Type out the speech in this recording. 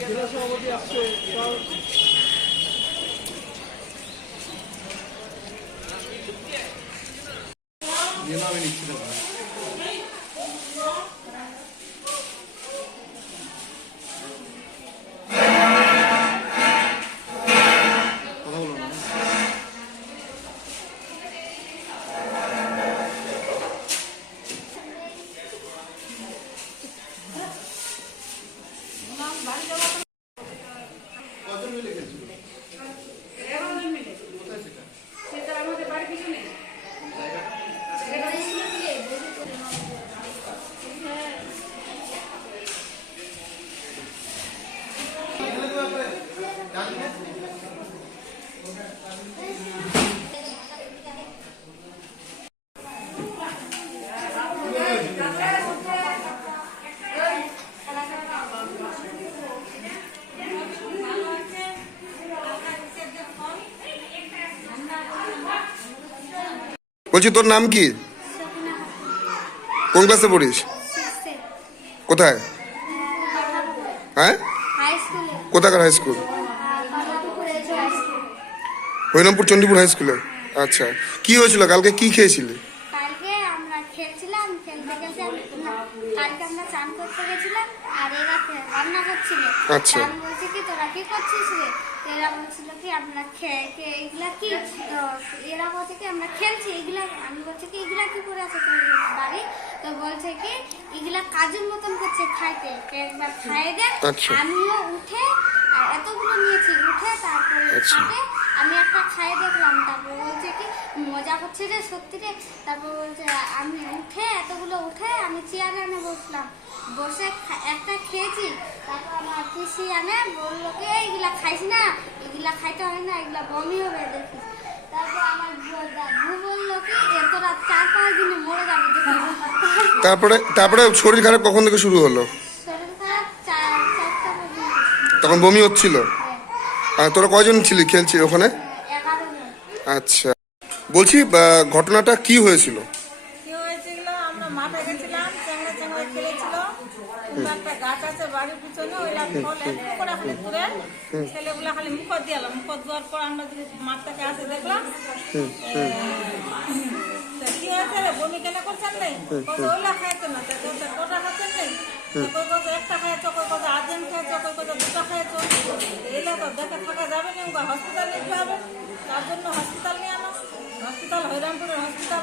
জেলা সভাপতি আসছে তার আমি নিচ্ছি না। বলছি তোর নাম কি? কোন ক্লাসে পড়িস? কোথায়? হ্যাঁ। স্কুলে কোথাকার high school Harinampur Chandipur high স্কুলে আচ্ছা। কি হয়েছিল? কালকে কি খেয়েছিলি? কালকে আমরা খেলছিলাম খেলতে খেলতে কালকে আমরা চান করতে গেছিলাম আর এরা রান্না করছিল। আচ্ছা। আমি বলছি কি তোরা কি করছিস রে? এরা বলছিল কি আমরা খে- খে- এগুলা কি? এরা বলছে কি আমরা খেলছি এগুলা আমি বলছি কি এগুলা কি করে আছে তোর বাড়ি? তো বলছে কি এগুলা কাজের মতন করছে খাইতে একবার খাইয়ে দেন আচ্ছা। আমিও উঠে আর এতগুলো নিয়েছি উঠে তারপরে আচ্ছা। আমি একটা খাইয়ে দেখলাম তারপর বলছে কি মজা করছে রে সত্যি রে। তারপর বলছে আমি উঠে এতগুলো উঠে আমি চেয়ারে এনে বসলাম। বসে একটা খেয়েছি তারপর আমার পিসি এনে বলল কি এইগুলা খাইস না এগুলা খাইতে হয় না এগুলা বমি হবে দেখি। তারপর আমার ভু বলল কি তোরা চার পাঁচ দিনে মরে যাবে তারপরে তারপরে শরীর খারাপ কখন থেকে শুরু হলো? তখন বমি হচ্ছিল? তোরা কয়জন ছিলি? খেলছি ওখানে? আচ্ছা। বলছি ঘটনাটা কি হয়েছিল? ছেলেগুলো খালি দেওয়ার পর আমরা যদি মাঠ থেকে আসে দেখলাম। এ, তা কি হয়েছে রে? বমি কেন করছেন নেই ওইলা খাইছে না? তা খাচ্ছেন নেই তা কই কত একটা খাইছো কই কত আর্জেন্ট খাইছো কই কত দুটো খাইছো দেখে থাকা যাবে না হসপিটাল নিতে হবে। তার জন্য হসপিটাল নিয়ে আনো। Hospital হরিরামপুরের hospital